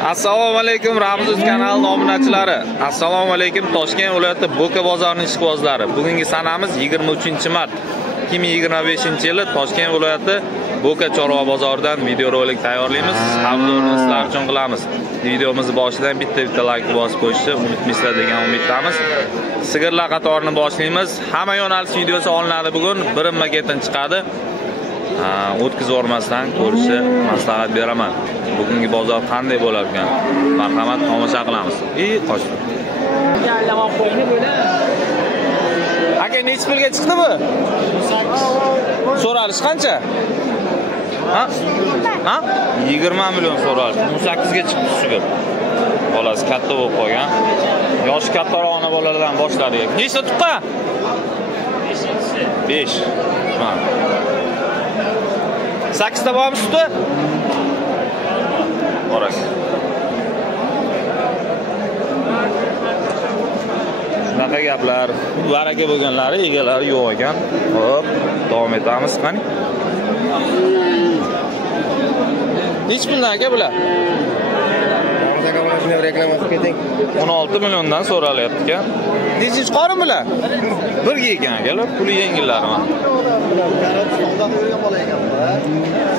Assalomu alaykum Ramzuz kanali obunachilari. Assalomu alaykum Toshkent viloyati Bo'ka bozorining ishqibozlari. Bugungi sanamiz 23-mart 2025-yili Toshkent viloyati Bo'ka chorva bozoridan videorolik tayyorlaymiz. Savdoni sizlar uchun qilamiz. Videomizni boshidan bitta like bosib qo'yishni unutmaysizlar degan umiddamiz. Sigirlar qatorini boshlaymiz. Hamma yo'nalish videosi olinadi bugun. Birinma-ketin chiqadi. O'tkazib o'rmasdan ko'rishni maslahat beraman. Bugungi bozor qanday bo'lar ekan? Marhamat, tomosha qilamiz. Qochdi. Aka, necha pulga chiqdi bu? So'ralish qancha? Ha? 20 million so'ralish. 18 ga chiqdi sigir. Bolasi katta bo'lib qolgan. Yoshi kattaroq ona bolalardan boshladi. Nechta tuqqan? 5. 8 ta bormi suti? Orasi. Shunaqa gaplar, baraka bo'lganlari, egalari yo'q ekan. Xo'p, davom etamiz qani. Nech puldan aka bular? 16 milliondan so'ralyapti ekan. Nechinchi qorin bular? Birga ekan akalar, puli yengillarmi?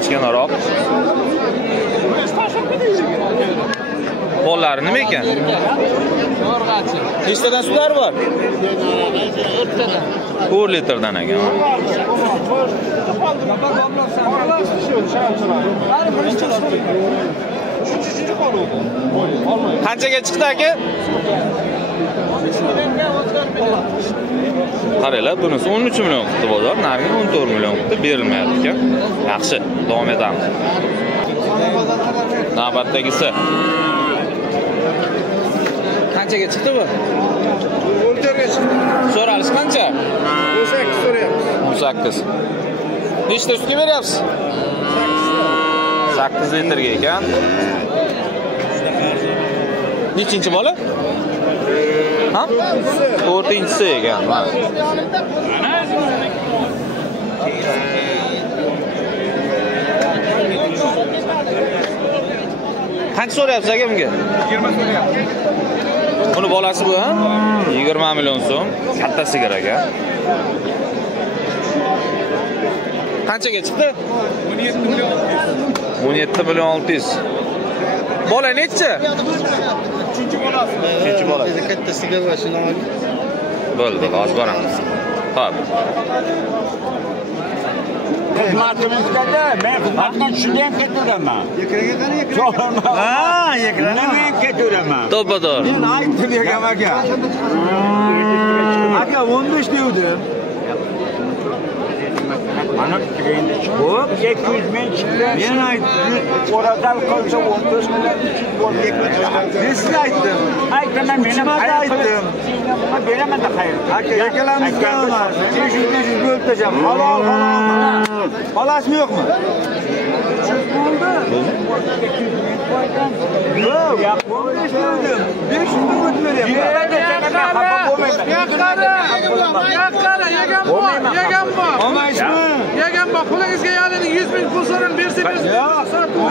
Kichkinaroq. Bollari nima ekan? Nechtadan sutlar bor? 4 litrdan ekan. Qanchaga chiqdi aka? Qaranglar, bunisi 13 million qildi bozor, narigi 14 million qildi, berilmayapti ekan. Yaxshi, davom etamiz. Navbatdagisi. Qanchaga chiqdi bu? 14 ga chiqdi. So'ralish qancha? 18 so'rayapmiz. 18. Nechta sutga beryapsiz? 8 litrga ekan. Nechinchi bola? Ha? 4-inchisi ekan. Qancha so'rayapsiz aka bunga? 20 so'rayapsiz. Buni bolasi bu, ha? 20 million so'm. Katta sigir aka. Qanchaga chiqdi? 17 million. 17 million 600. Bola necha? 3-chi bolasi. 3-chi bola. Katta sigir va shuni olib. Bo'ldi, hozir boramiz. Xo'p. Xizmatimizda men xizmatdan shunday ham ketiraman. Yekraga qani? Ha, yekraga men ketiraman. To'ppa-to'g'ri. Men aytdim degan aka. Aka 15 devdim. Mana kiraydi. Xo'p, 200 ming chiqdi. Men aytdim, o'radal qolsa 15 million 300 bo'ldi. Men sizga aytdim. Aytaman, men aytdim. Nima beraman-da xayr. Aka, yakalamizga 500 bo'ltajam. Halol. Xolasmi yo'qmi? Yo'q, 15 devdim. 500 ming o'tmayapti. Yegan bor. Olmaysizmi? Yegan bor. Pulingizga yalini 100 ming pul so'rang, bersangiz.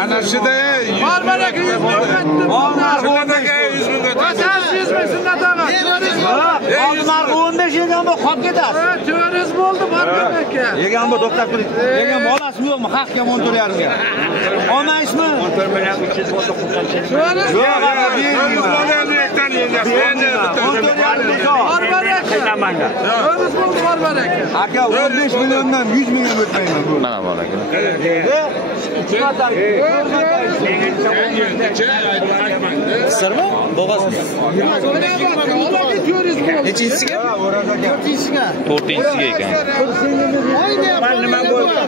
Ana shida Barbarak 100 ming qaytdi. Sunnataga 100 ming o'tadi. 100 ming sunnataga. Olmar 15 yegan bu qolib ketasiz. To'g'ris bo'ldi Barbarak aka. Yegan bu to'xtab turing. Yegan olasizmi yo'qmi? Haqga 14.5 ga. Olmaysizmi? 14 million 300 bo'ldi qurqancha. To'g'ris. Barbarak aka. To'g'ris bo'ldi Barbarak aka. Aka 15 milliondan 100 million o'tmayman bu. Mana bor aka. Sirmi? Bo'g'azmi? Nechinchisiga? 4-inchisiga. 4-inchisiga ekan. Men nima bo'ldi?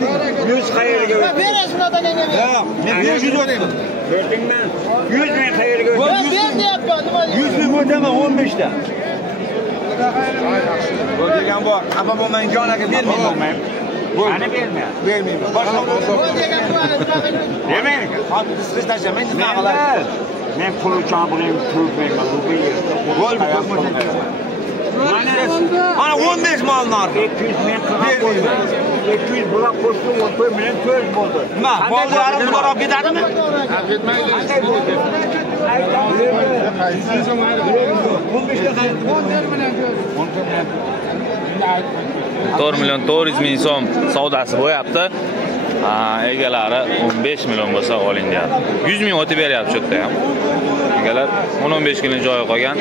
100 qayerga o'tdi? Berasizmi otangga? Yo'q, men 500 o'tayman. 100 ming qayerga o'tdi? Ben deyapman, nima 100 ming o'taman 15 ta. Bu degan bor. Xafa bo'lmang, jon aka bermayman men. Ana bermayman. Boshqa demayman. Hozir siz tashlamaysiz, nima qilasiz? Men pul uchun buning turmayman. Ana 15 mol narxi. 200 ming qo'ydi. 200 buloq qo'shdi, 14 million 4 bo'ldi. Nima? Bolalarim bular olib ketadimi? Ketmaydi. Qanday bo'ldi? 4 million 400 ming so'm savdosi bo'yapti. Egalari 15 million bo'lsa oling deyapti. 100 ming o'tib beryapti shu yerda ham. Egalar 10-15 kunlik joyi qolgan.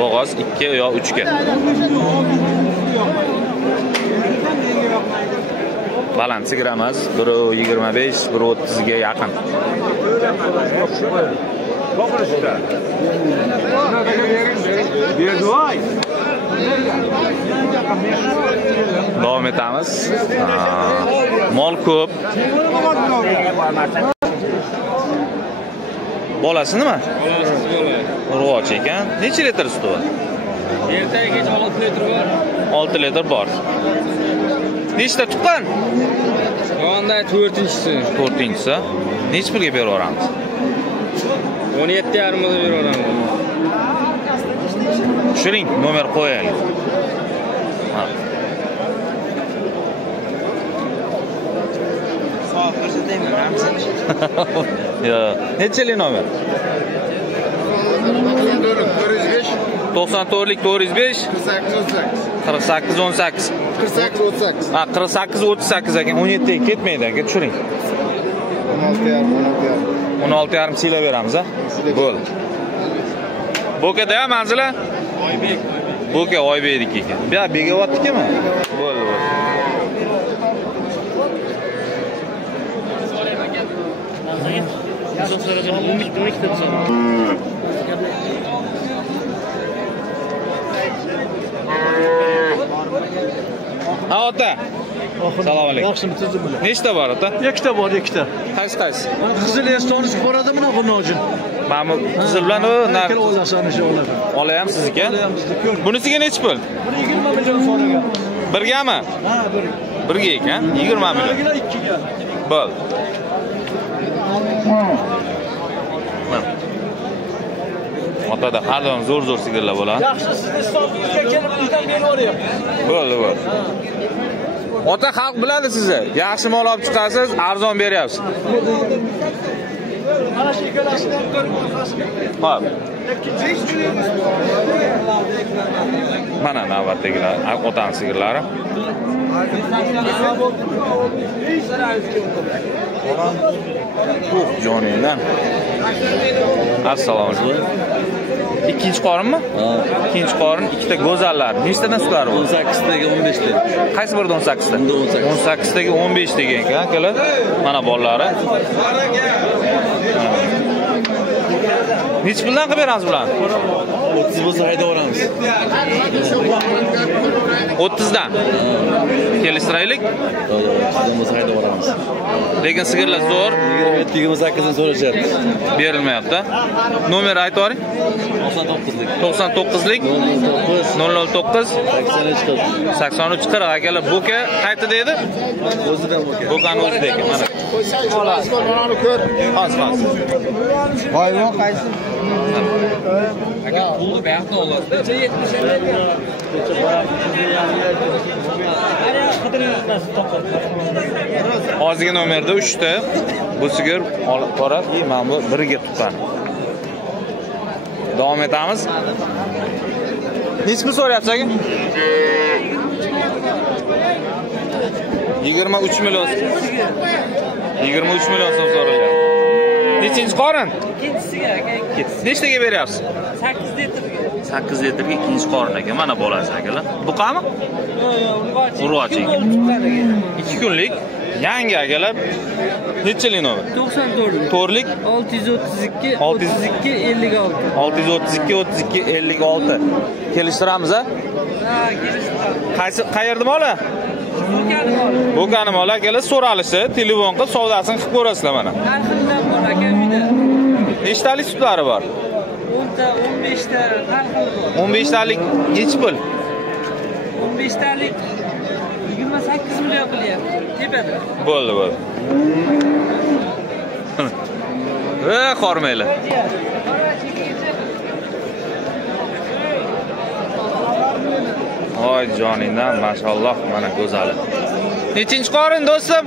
Bo'g'oz 2 yo 3 ga. Baland sigir emas, 1.25, 1.30 ga yaqin. Davom etamiz. Mol ko'p. Bolasi nima? Urg'och ekan. Necha litr suti bor? Ertaga 6 litr bor. 6 litr bor. Nechta tuqqan? Yo'nda 4-inchisi. 4-inchisi. Necha pulga berib yuboramiz? 17,5 ga berib yuboramiz. Tushiring, nomer qo'yaylik. Ha. Soat ko'rsataymi? Ramsini. Yo, nechalik nomer? 94lik 405 48 18 ha 48 38 ekan 17 ga ketmaydi aka tushiring 16,5 siyla beramiz ha bo'ldi Bo'kada manzili Oybek Bo'ka Oybekniki ekan bu yoq begavatnikimi bo'ldi Ha ota. Assalomu alaykum. Yaxshimi tuzim bilan? Nechta bor ota? Ikkita bor, ikkita. Qaysi? Qizil estonisi boradi buni g'unojin. Mana qizil bilan u Ikkala o'lasan o'sha oladi. Olayam sizniki? Olayamizni ko'r. Bunisiga necha pul? Buni 20 million so'ragan. Birgami? Ha, bir. Birga ekan, 20 million. Birgina 2ga. Bo'l. Otada har doim zo'r sigirlar bo'ladi. Yaxshi, sizni stolingizga kelib bizdan berib yuboryapti. Bo'ldi. Ota xalq biladi sizni. Yaxshi mol olib chiqasiz, arzon beryapsiz. Mana shu ikkalasini ham ko'rib orqasiga. Xo'p. Mana navbatdagilar, otaning sigirlari. Joningdan. Assalomu alaykum. Ikkinchi qorinmi? Ha. Ikkinchi qorin, ikkita go'zallar. Nechtadan sutlari bor? 18 taga 15 ta. Qaysi birida 18 ta? 18 taga 15 degan ekan, akalar. Mana bolalari. Necha puldan qilib beramiz bularni? 30 bo'lsa hayda olamiz. 30 dan. Kelishtiraylik. 30 bo'lsa hayda olamiz. Lekin sigirlar zo'r. 28 dan so'rashyapti. Berilmayapti. Nomer aytib yuboring. 99lik 009 83 40 akalar Bo'ka qaytida edi? O'zidan Bo'ka. Bo'kani o'zida ekan. Mana. Mana ko'r. Hozir. Hayvon qaysi? Aka pulni bu yoqda olasiz. 70 Hozirgi nomerda 3 ta. Bu sigir olib borib, mana bu biriga tuqqan. Davom etamiz. Necha pul so'rayapsiz aka? 23 million. 23 million so'm so'ralyapti. Nechinchi qorin? Ikkinchisiga aka. Nechtaga beryapsiz? 8 litrga. 8 litrga ikkinchi qorin aka. Mana bolasi akalar. Buqami? Urg'och. 2 kunlik yangi akalar. Nechalik nomi? 94. To'rtlik 632 32 56. 632 32 56. Kelishtiramiz a? Ha, kelishtiramiz. Qayerda mola? Bo'kani mola akalar so'ralishi, telefon qilib savdosini qilib ko'rasizlar mana. Har xildan bor aka uyda. Nechtalik sutlari bor? 10 ta, 15 ta, har xil bor. 15 talik nechi pul? 15 talik 28 million qilyapti. Tepada. Bo'ldi. Qormaylar. Voy joningdan, mashalloh, mana go'zali. Nechinchi qorin do'stim?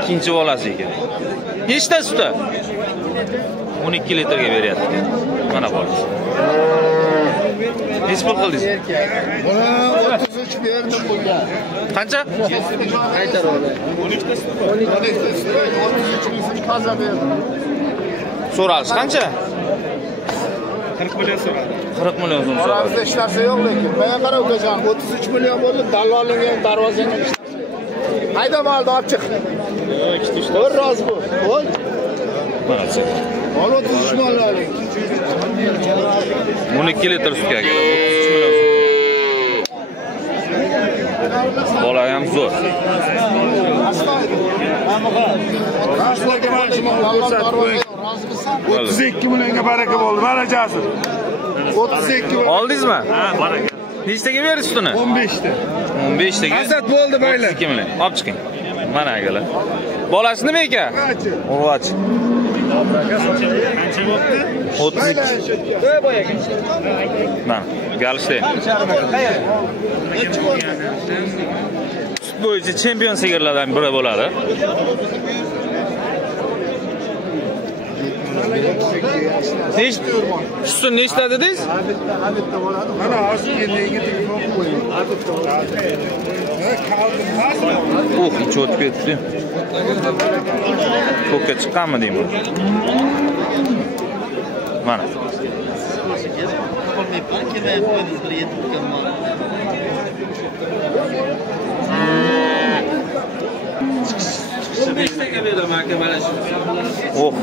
Ikkinchi bolasi ekan. Nechta suti? 12 litrga beryapti. Mana bola. Nech pul qildingiz? Buni 33 berdim bunga. Qancha? Qaytar o'g'li. 33 ming toza berdim. So'ralish qancha? 40 million so'radi. 40 million so'm so'radi. Oramizda hech narsa yo'q lekin. Menga qara ukajon, 33 million bo'ldi, daloling ham darvozang ham. Hayda molni olib chiq. Yo'q, rozi bo'l. Bo'l. Mana shu. Ol 33 mollaring. 12 litr sutga keladi. 33 million so'm. Bola ham zo'r. Raslarga mana shu molni ko'rsatib qo'ying. 32 millionga baraka bo'ldi. Mana jasur. 32 million. Oldingizmi? Ha, baraka. Nechtaga berdi sutini? 15 ta. 15 taga. Asad bo'ldi baylar. 2 million. Olib chiqing. Mana akalar. Bolasi nima ekan? Urg'och. Qancha bo'pti? 32. Mana, galishda. Sut bo'yicha chempion sigirlardan biri bo'ladi. Sutni nechta dedingiz? Mana hozir yengiga telefon qo'ying. Ichi o'tib ketdi. Ko'kka chiqqanmi deyman. Mana.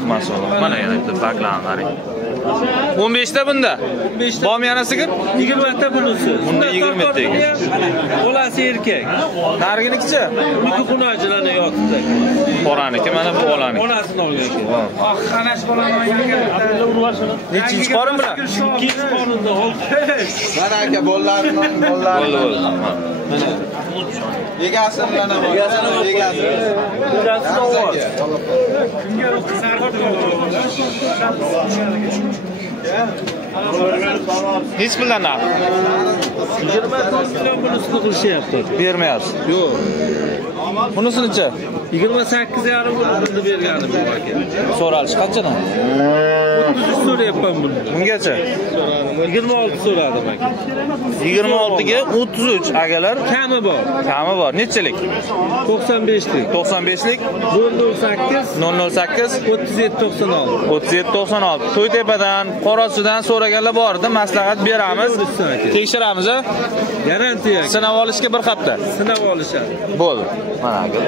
Maşallah. Mana yana bitta baklarni qarang. 15 ta bunda. Bormi yana sigir? 20 ta bunisi. Bunda 20 ta ekan. Bolasi erkak. Nariginikichi? Buniki xunojilarni yotibdi. Qoraniki mana bu bolaniki. Onasini olgan ekan. Qanash bolani olgan. Nechinchi qorin bilan? Ikkinchi qorinda oldi. Mana aka bollarni Bo'ldi. Egasi bilan ham egasi. Egasi bor. Hech bilan narx 24 million bunisini qilishyapti. bermayapsiz. Yo'q. Bunisinichi? 28,5 million berganim bu aka. So'ralish qanchadan? 33 so'rayapman buni. Bungacha 26 so'radim aka. 26 ga 33 agalar Kami bor. kami bor. Nechilik? 95lik. 95lik 008 008 3796. 3796. To'ytepadan, Qorasudan so'raganlar bor edi, maslahat beramiz. Tekshiramiz. Garantiya. Sinab olishga bir hafta. Sinab olishadi. Bo'ldi. Mana aka.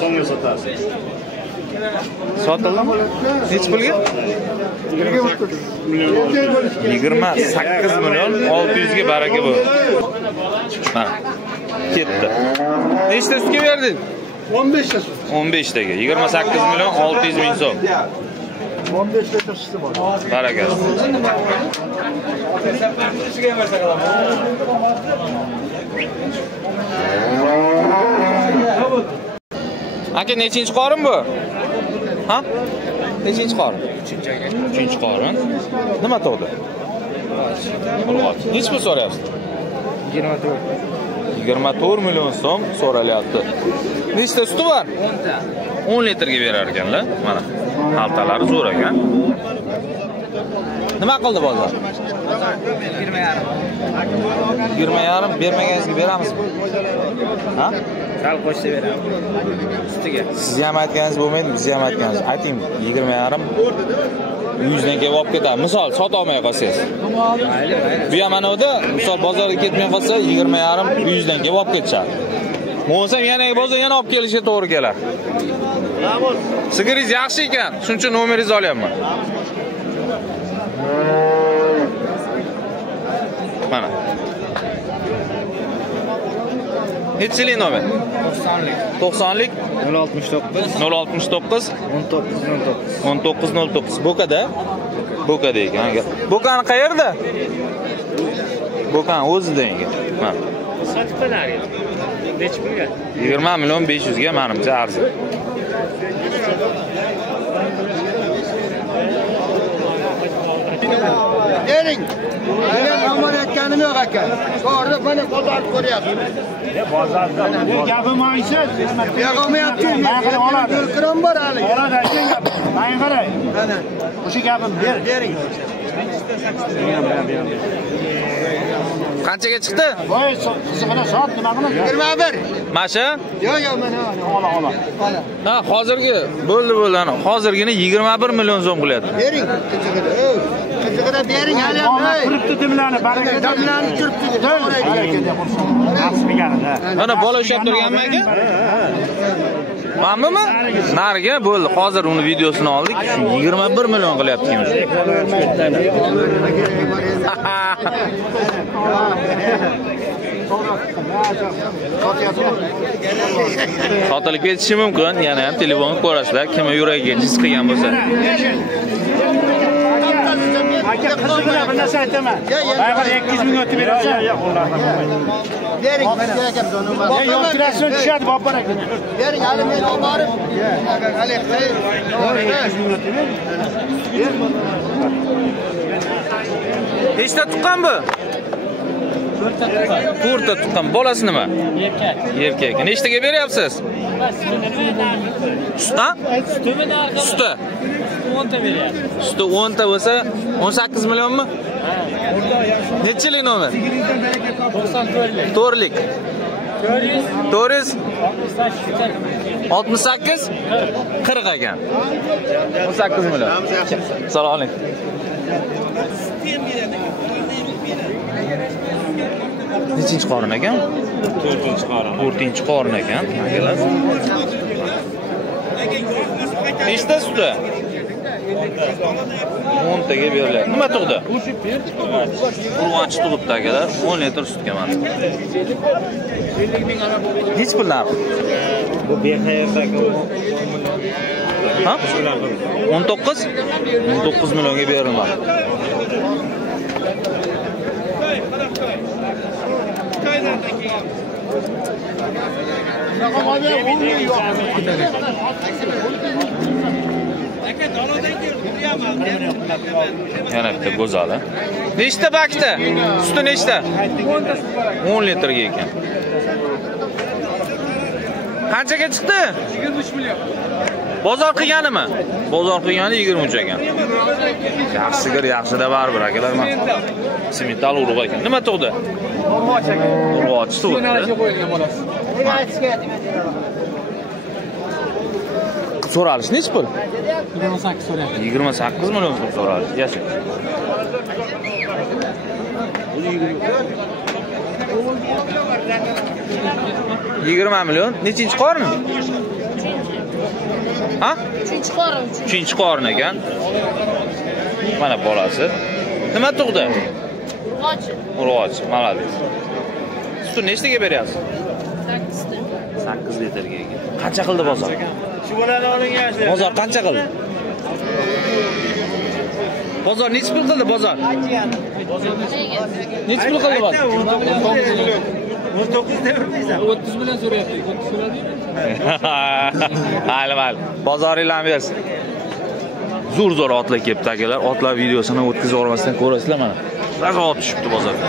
So'ngga sotasiz. Sotildimi? Nech pulga? 28 million 600 ga baraka bu. Mana. Ketdi. Nechta sutga berding? 15 ta. 15 taga 28 million 600 ming so'm. 15 litr suti bor. Baraka. Aka nechinchi qorin bu? Ha? Nechinchi qorin? 3-chi qorin. Nima tug'di? Nech pul so'rayapsiz? 24 million so'm so'ralyapti. Nechta suti bor? 10 litrga berar ekanlar. Mana. Xaltalari zo'r ekan. Nima qildi bozor? 20,5 bermaganingizga beramizmi? Ha? Sal qo'shsa beramiz. Ustiga. Siz ham aytganingiz bo'lmaydi, biz ham aytganimiz. Ayting, 20,5 100 dan kelib olib ketadi. Misol sota olmay qolsangiz. Bu ham mana unda, misol bozorga ketmay qolsa 20,5 100 dan kelib olib ketishadi. Bo'lsa yana bozor yana olib kelishga to'g'ri keladi. Sigiringiz yaxshi ekan, shuning uchun nomeringizni olyapman. Mana. Nechilik nomer? 90lik. 90lik 069 069 1909. 1909. Bokada? Bokada ekan. Bokani qayerda? Bokani o'zida ekan. Mana. Sotib qo'yadi. Nech pulga? 20 million 500 ga menimcha arzon. bering. Men yomon aytganim yo'q aka. To'g'ri, mana bozor ko'ryapsiz. Bozorda bu gapim aytsa, Yo'qmayapti. Men oladi. Yo'lkiram bor hali. oladi aytgan gap. Men qarang. Mana O'sha gapim bering. Qanchaga chiqdi? Voy, qizig'ini soat nima qilamiz? 21. Mana shu? Yo'q, mana Ola. Ha, hozirgi bo'ldi ana. Hozirgini 21 million so'm qilyapti. bering. Qizig'ida bering hali. Turibdi dimlarni, baraka. Damlarni turibdi. Asmiganida. Mana bola ushlab turganmi aka? Mamnunmi? Nariga bo'ldi. Hozir uni videosini oldik. 21 million qilyapti kim? Sotilib ketishi mumkin. Yana ham telefonni ko'rasizlar, kim yuragiga jiz qilgan bo'lsa. Aka qizig'ini bir narsa aytaman. Bayqar 200 ming o'tib berasiz. Bering, mana aka buni. Yo'qtirasini tushadi bobbar aka. Bering, hali men olib borib. Hali Nechta tuqqan bu? 4ta tuqqan. Bolasi nima? Erkak. Nechtaga beryapsiz? Ha? Suti. 10 ta beryapti. Suti 10 ta bo'lsa 18 millionmi? Nechilik nomi? 94lik. To'rlik. 400 68 40 ekan. 18 million. Assalomu alaykum. Nechinchi qorin ekan? 4-chi qorin. 4-chi qorin ekan. Akalar. Nechta suti? 10 taga berilyapti. Nima tug'di? Urg'och tug'ibdi akalar. 10 litr sutga mana. Nech pul narxi? Bu beqayerdagi Ha? 19? 19 millionga berilmoqda. Yana bitta go'zal. Nechta bakda? Suti nechta? 10 litrga ekan. Qanchaga chiqdi? 23 million. Bozor qilganimi? Bozor qilgani 23 ekan. Yaxshi-gir, yaxshi-da baribir akalar. Semental urug' ekan. Nima tug'di? Urg'och aka. Urg'och tug'di. qo'yilgan bolasi. So'ralish nech pul? 28 so'rayapti. 28 million so'm so'ralish. Yasha. $20 million. Nechinchi qorin? Ha? 3-chi qorin. 3-chi qorin ekan. Mana bolasi. Nima tug'di? Urg'och. Urg'och, malades. Suti nechtaga beryapsiz? 8 ta. 8 litrga ekan. Qancha qildi bozor? Shu bolani olingan. Bozor qancha qildi? Bozor nech pul qildi bozor? Nech pul qildi bozor? 19 devriysan. 30 million so'rayapti. 30 so'radingmi? Mayli. Bozoringlarni bersin. Zo'r otlar kelibdi akalar. Otlar videosini o'tkazib olmasdan ko'rasizlar mana. Shu ot tushibdi bozorga.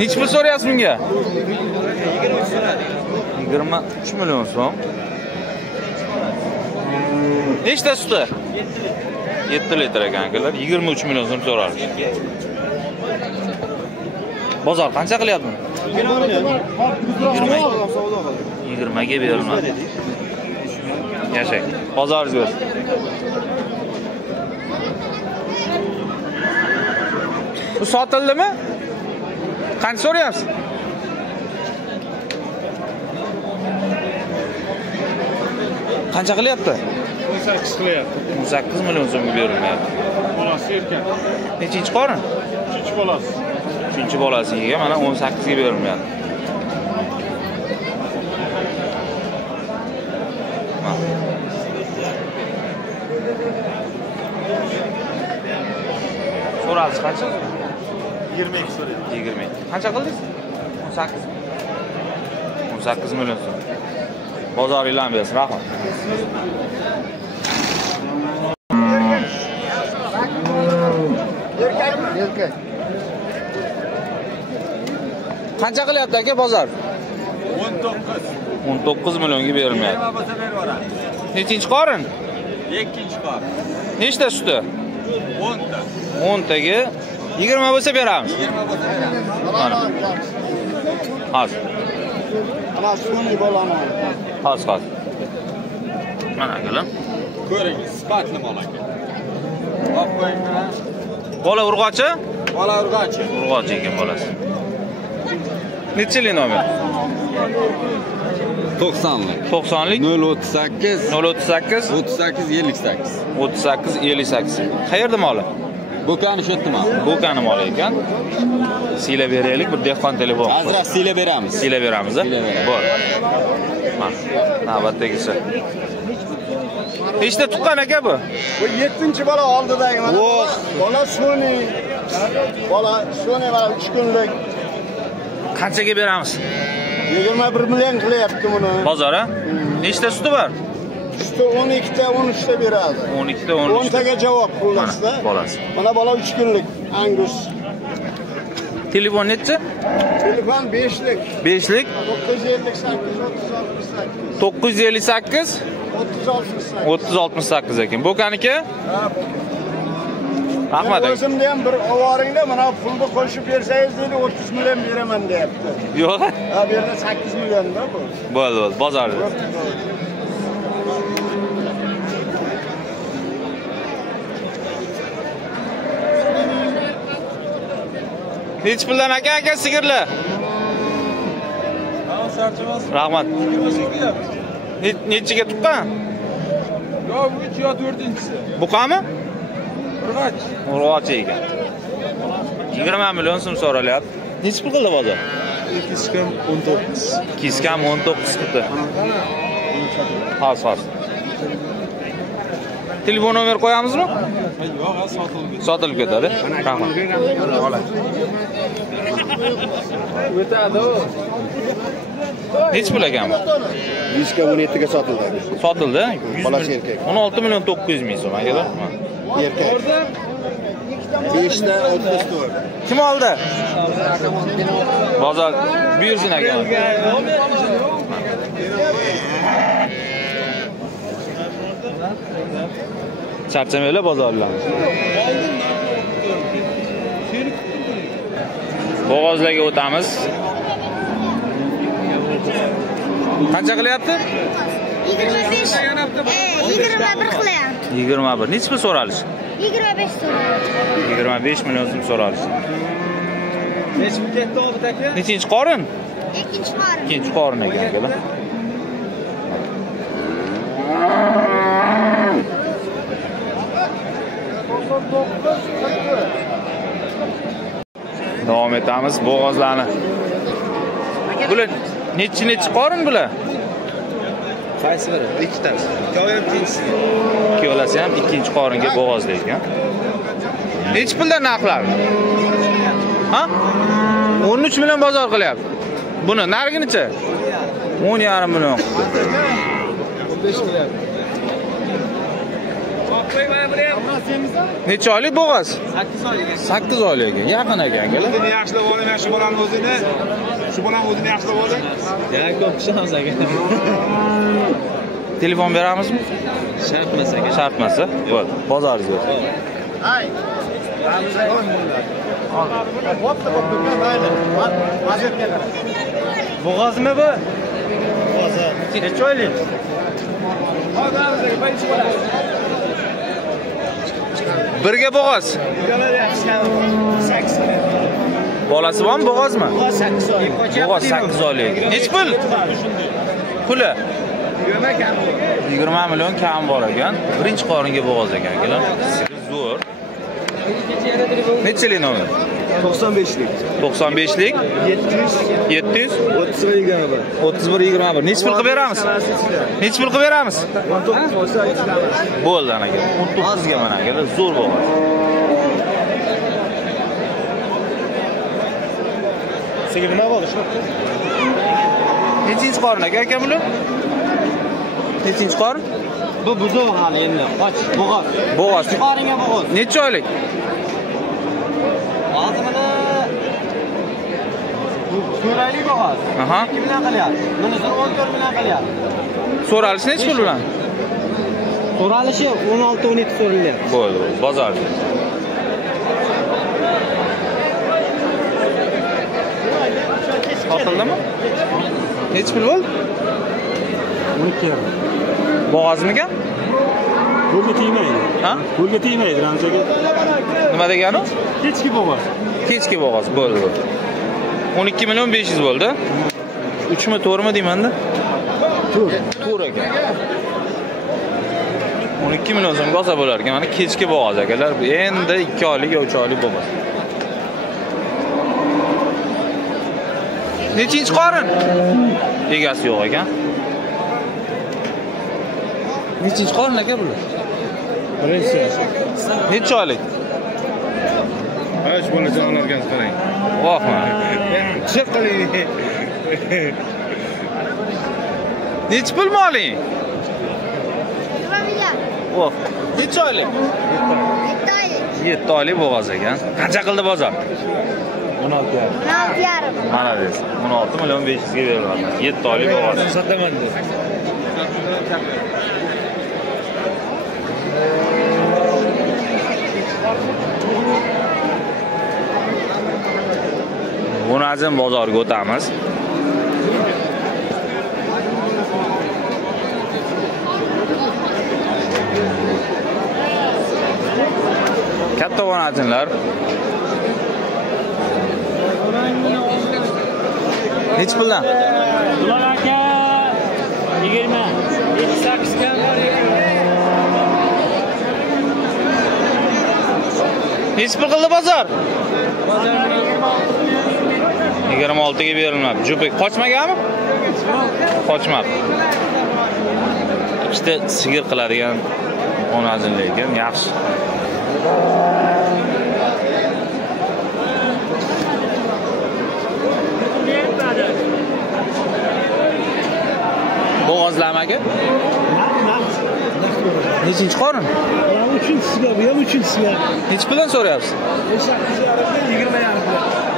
Nech pul so'rayapsiz bunga? 23 million so'm. Nechta suti? 7 litr ekan akalar. 23 million so'm so'radi. Bozor qancha qilyapti? 20 ga berilmadi. Yashang. Bozoringiz bo'lsin. Bu sotildimi? Qancha so'rayapsiz? Qancha qilyapti? 18 qilyapti. 18 million so'mga berilmayapti. Bolasi erkak. Nechinchi qorin? 3 bolasi. 3-chi bolasiga mana 18 ga berilmayapti. So'ralsiz qancha? 22 so'rayapti. 20. Qancha qildingiz? 18. 18 million so'm. Bozoringlar bersin, rahmat. Erkak. Qancha qilyapti aka bozor? 19 millionga berilmayapti. Nechinchi qorin? 2-chi qor. Nechta suti? 10 ta. 10 taga 20 bo'lsa beramiz. 20 bo'lsa beramiz. Mana. Hozir. Ana sun'iy bolani. Hozir. Mana keling. Ko'ring, sifatli bola aka. Olib qo'yinglar. Bola urg'ochi? Bola urg'ochi. Urg'ochi ekan bolasi. Nechili nomer? 90lik. 90lik 038 038 38 58. 38 58. Qayerda moli? Bo'kani shu yerda mol. Bo'kani moli ekan. Siyla beraylik, bir dehqon telefon. Azroq siyla beramiz. Siyla beramiz. Bor. Mana, navbatdagisi. Nechta tuqqan aka bu? Bu 7-chi bola oldidagi mana. Bola sun'iy. Bola sun'iy mana 3 kunlik. Qanchaga beramiz? 21 million qilyapti buni. Bozor, ha? Nechta suti bor? Suti 12 ta, 13 ta beradi. 12 ta, 13 10 taga javob xullasda. Bolasi. Mana bola 3 kunlik Angus. Telefon nechi? Telefon 5lik. 5lik 958 958 3068 ekan. Bo'kaniki? Rahmat aka. O'zimda ham bir ovoringda mana pulni qo'shib bersangiz deydi 30 million beraman deyapti. Yo'q. Ha, bu yerda 8 millionda bu. Bo'ldi, bozorda. Nech puldan aka sigirlar? Rahmat. Nechiga tuqqan? Yo, 3 yo 4-inchisi. Buqami? Urg'och. Urg'och ekan. 20 million so'm so'ralyapti. Nech pul qildi bozor? 2 kam 19. 2 kam 19 qildi. Hozir. Telefon nomer qo'yamizmi? Yo'q, sotilib. Sotilib ketadi. Rahmat. O'tadi. Nech pul ekan bu? 100 kam 17 ga sotildi. Sotildi. Bolasi erkak. 16 million 900 ming so'm akalar. Erkak. 5 ta 34. Kim oldi? Bozor buyursin aka. Charchamaylar bozorlar. Bo'g'ozlarga o'tamiz. Qancha qilyapti? 25. 21 qilyapti. 21. Nech pul so'ralish? 25 so'radi. 25 million so'm so'ralish. Nech pul ketdi obid aka? Nechinchi qorin? 2-chi qorin. Ikkinchi qorin ekan akalar. Davom etamiz bo'g'ozlarni. Bular nechi qorin bular? Qaysi biri? Ikkitasi. Ikkinchisi. Ikkalasi ham ikkinchi qoringa bo'g'ozda ekan. Nech puldan narxlar? Ha? 13 million bozor qilyapti. Buni nariginicha 10,5 million. 15 million. Necha oylik bo'g'oz? 8 oylik. 8 oylik ekan. Yaqin ekan akalar. O'zini yaxshilab oling, shu bolani o'zini. Shu bolani o'zini yaxshilab oling. Ya, ko'p ishonamiz aka. Telefon beramizmi? Shart emas aka. Shart emas. Bo'ldi. Bozoringizga. Hay. Bo'g'ozmi bu? Bo'g'oz. Necha oylik? Birga bo'g'oz. Bolasi bormi bo'g'ozmi? Bo'g'oz 8 oylik. Nech pul? Puli 20 million kam bor ekan. Birinchi qoringa bo'g'oz ekan akalar. Sigir zo'r. Nechilik nomer? 95lik. 95lik 700 31 21. Nech pul qilib beramiz? Nech pul qilib beramiz? 19 bo'lsa aytamiz. Bo'ldi aka. 19 ga mana akalar zo'r bo'g'oz. Sigir nima bo'ldi shu? Nechinchi qorin aka bular? Nechinchi qorin? Bu buzoq hali endi. Qoch, bo'g'oz. Bo'g'oz. Qoringa bo'g'oz. Necha oylik? Hozir mana bu so'raylik bo'g'oz. Aha. 2 million qilyapti. Bunisi 14 million qilyapti. So'ralishi necha pul bilan? So'ralishi 16-17 so'ralyapti. Bo'ldi, bozor. Sotildimi? Necha pul bo'ldi? 12. Bo'g'ozmikan? Pulga tegmaydi. Ha? Pulga tegmaydi, ranchaga. Nima degani? Kechki bo'g'oz. Kechki bo'g'oz bo'ldi. 12 million 500 bo'ldi. 3 mi 4 mi deyman-da? 4 ekan. 12 million so'mga olsa bo'lar ekan. Mana kechki bo'g'oz akalar. Endi 2 oylik yo 3 oylik bo'g'oz. Nechinchi qorin? Egasi yo'q ekan. Nechinchi qorin aka bular? Birinchi. Necha oylik? 5 bola jonlarga qarang. Vohma. Chiq qiling. Necha pul moling? 20 million. Voh. Necha oylik? 7 oylik bo'g'oz ekan. Qancha qildi bozor? 16 yarim. Mana desa. 16 million 500 ga beriladi. 7 oylik bo'g'oz. Sotaman deb. Bunazim bozorga o'tamiz. Katta vonajinlar. Necha puldan? Bular aka 20. 28 ga. Necha pul qildi bozor? 26 ga berilmadi. Jupik qochmaganmi? Qochmadi. Ikkita sigir qiladigan onajinlar ekan, yaxshi. Bo'g'ozlarmi aka? Nechinchi qorin? 3-siga, bu ham 3-siga. Necha puldan so'rayapsiz?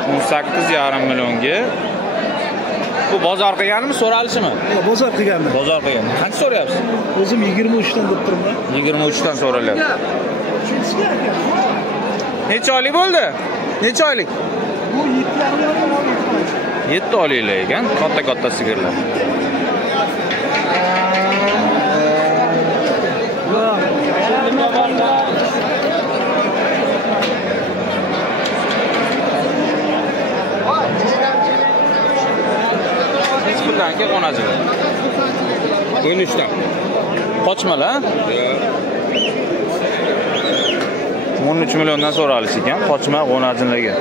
18,5 millionga. Bu bozor qilganmi, so'ralishimi? Bozor qilganman. Bozor qilgan. Qancha so'rayapsiz? O'zim 23 dan deb turibman. 23 dan so'ralyapti. 3-siga aka. Necha oylik bo'ldi? Necha oylik? Bu 7 7 oyliklar ekan, katta sigirlar. Necha puldan aka qo'najilar? 13 dan. Qochmalar? 13 milliondan so'ralish ekan, qochma qo'najinlarga.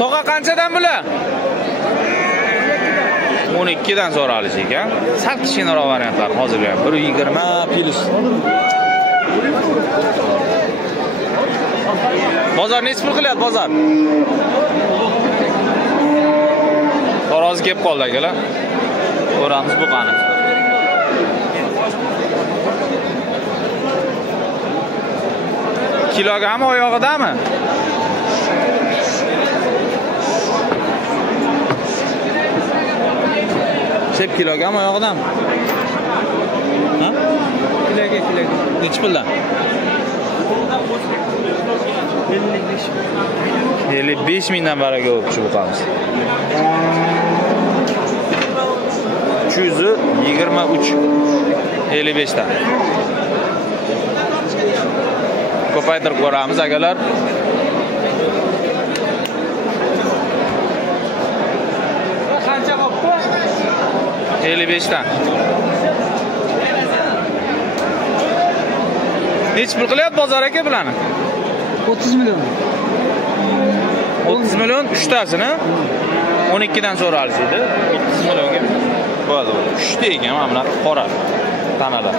To'g'a qanchadan bular? 12 dan so'ralish ekan. Sal kichkinaroq variantlar hozir ham 120 plus. Bozor necha pul qilyapti bozor? Tarozi kelib qoldi akalar. Ko'ramiz bu qani. Kilogrammi oyog'idami? Sep kilogram oyog'idami? Ha? Kiloga. Necha puldan? 55 mingdan baraga o'pchi bo'lamiz. 323 55 dan. Ko'paytirib ko'ramiz akalar. Qancha bo'pti? 55 dan. Necha pul qilyapti bozor aka bularni? 30 million. 30 million 3 tasini 12 dan so'ralishdi. 30 millionga bo'ldi. 3 ta ekan mana bunaqa qora tanada.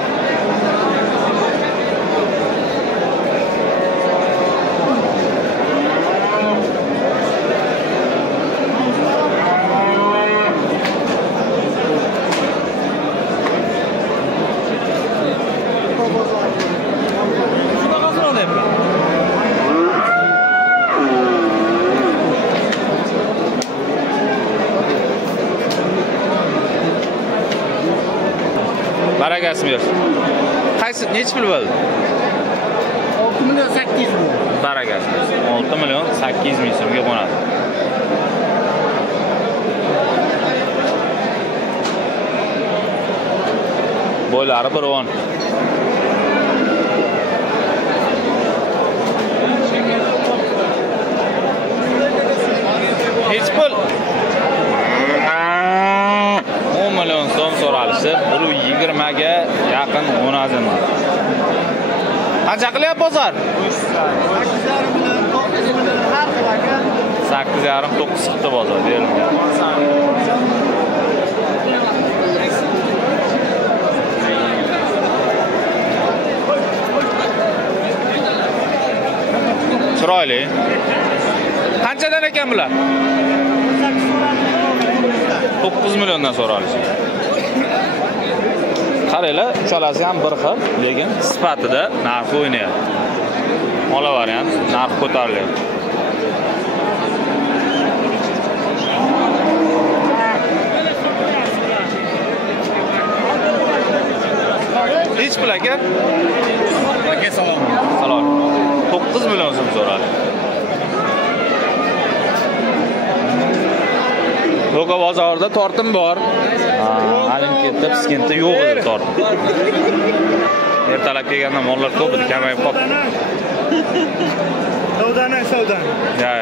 Barakasini bersin. Qaysi necha pul bo'ldi? 6 million 800 ming. Barakasini bersin. 6 million 800 ming so'mga qo'nadi. Boylari 1.10. Hech pul 10 million so'm so'ralishdi. 120 ga yaqin o'nazimi. Qancha qilyapti bozor? 8,5-9 chiqdi bozor berilgan. Chiroyli. Qanchadan ekan bular? 9 milliondan so'ralishdi. Qaranglar, uchalasi ham bir xil, lekin sifatida narx o'ynayapti. Ola variant narx ko'tarilyapti. Hech pul aka? Aka salom. Salom. 9 million so'm so'radi. Yo'q, bozorda tortim bor. Alimkentda, Piskentda yo'q edi tortim. Ertalab kelganda mollar ko'p edi, kamayib qoldi. Savdan. Ya.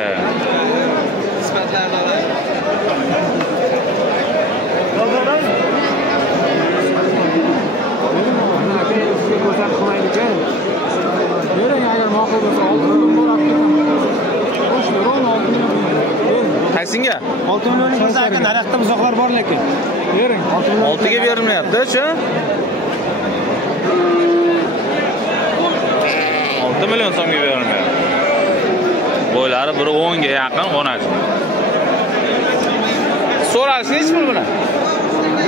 Qaysinga? 6 millionning o'zi aka narxda buzoqlar bor lekin. Bering. 6 ga berilmayapti, shu. 6 million so'mga berilmayapti. Bo'ylari 1.10 ga yaqin qo'nadi. So'ralsiz hech pul bilan.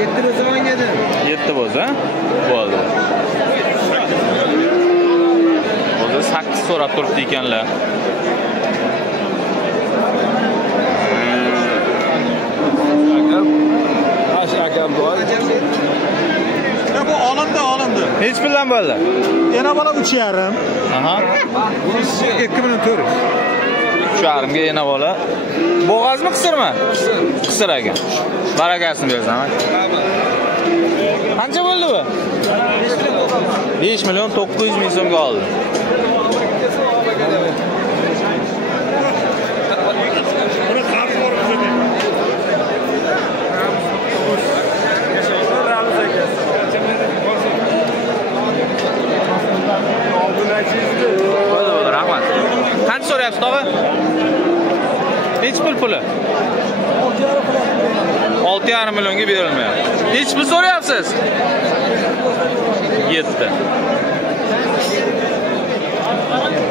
7 bo'lsa mangadi. 7 bo'lsa, bo'ldi. Bo'ldi 8 so'rab turibdi ekanlar. Bu olindi. Hech puldan bo'ldi. Yana bola 3,5. Aha. 2 million 4. 3,5 ga yana bola. Bo'g'azmi, qisirmi? Qisir ekan. Barakasini bersan. Qancha bo'ldi bu? 5 million 900 ming so'mga oldi. Bo'ldi, rahmat. Qancha so'rayapsiz, tog'a? Hech puli. 6,5 millionga berilmayapti. Hech pul so'rayapsiz? 7.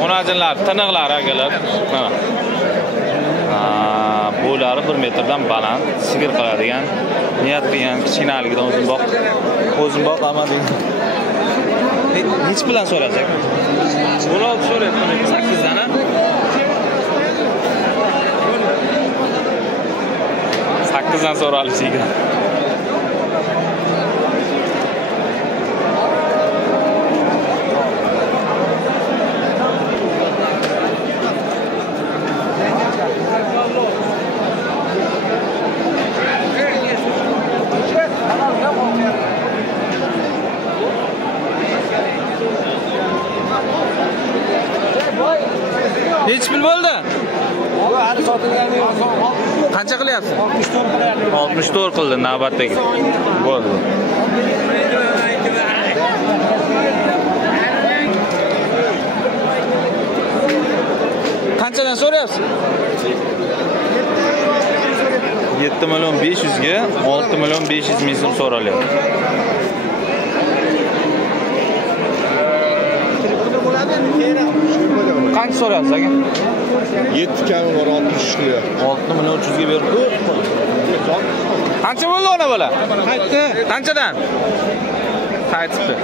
Onajinlar, tiniqlar akalar. Mana. Bo'ylari 1 metrdan baland, sigir qiladigan, niyat qilgan kichkinaligidan o'zim boq amadim. Hech bilan so'rasak. 16 so'rayapman, 8 dana. 8 dan so'ralishiga. Hech pul bo'ldi? Hali sotilgani yo'q. Qancha qilyapsiz? 64 qilyapti. 64 qildi navbatdagi. Bo'ldi. Qanchadan so'rayapsiz? 7 million 500 ga 6 million 500 ming so'm so'ralyapti. Qancha so'rayapsiz aka? 7 kami bor 63 qilyapti. 6 million 300 ga berdi. Qancha bo'ldi ona bola? Qaytdi. Qanchadan? Qaytibdi.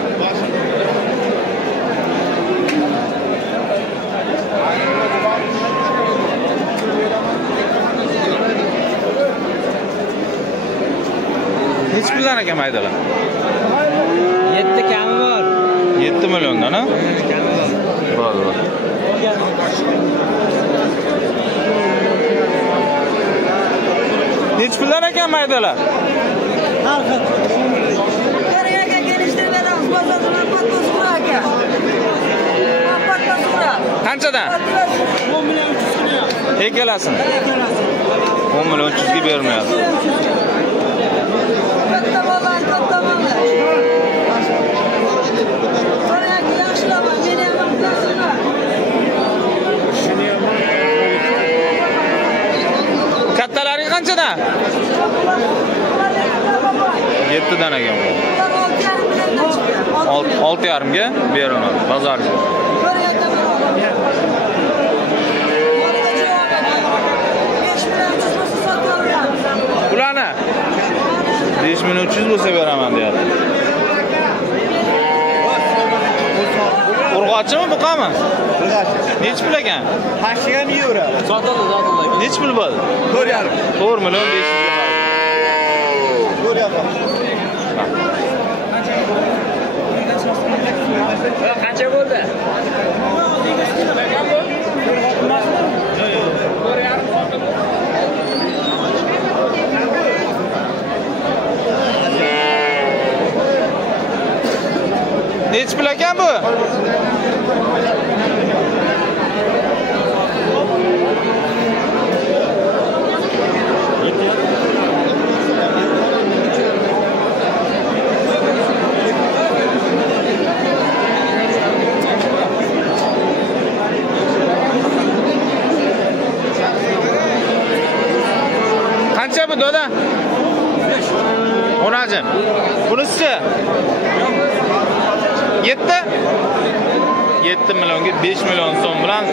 Hech puldan ekan maydalar. 7 kami bor. 7 milliondan, ha? Kami bor. Bo'ldi. Nech puldan ekan maydalar? Har xil. Koreyaga kelishni beramiz, bozordan patlos ura aka. Patlos ura. Qanchadan? 10 million 300 million. Ikkalasini. 10 million 300 ga bermayapti. Katta bola. Koreyaga yaxshilama, meni ham bilasizlar. Kattalari qanchadan? 7 dan ekan. 6,5 ga beriladi bozorga. Bularni 5300 bo'lsa beraman deyapti. Urg'ochimi, buqami? Urg'ochi. Nech pul ekan? 80 euro. Sotildi. Nech pul bo'ldi? 4,5. 4 million 500 ga. 4,5. Qancha bo'ldi? Nech pul ekan bu? Qancha bu doda? 10 ajin. Bunisi 7 millionga 5 million so'm bilan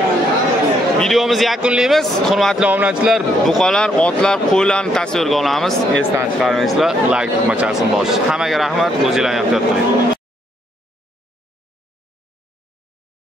videomizni yakunlaymiz. Hurmatli obunachilar, buqalar, otlar, qo'ylarni tasvirga olamiz. Esdan chiqarmaysizlar. Like tugmachasini bosish. Hammaga rahmat. O'zingizlarni yaxshi turing.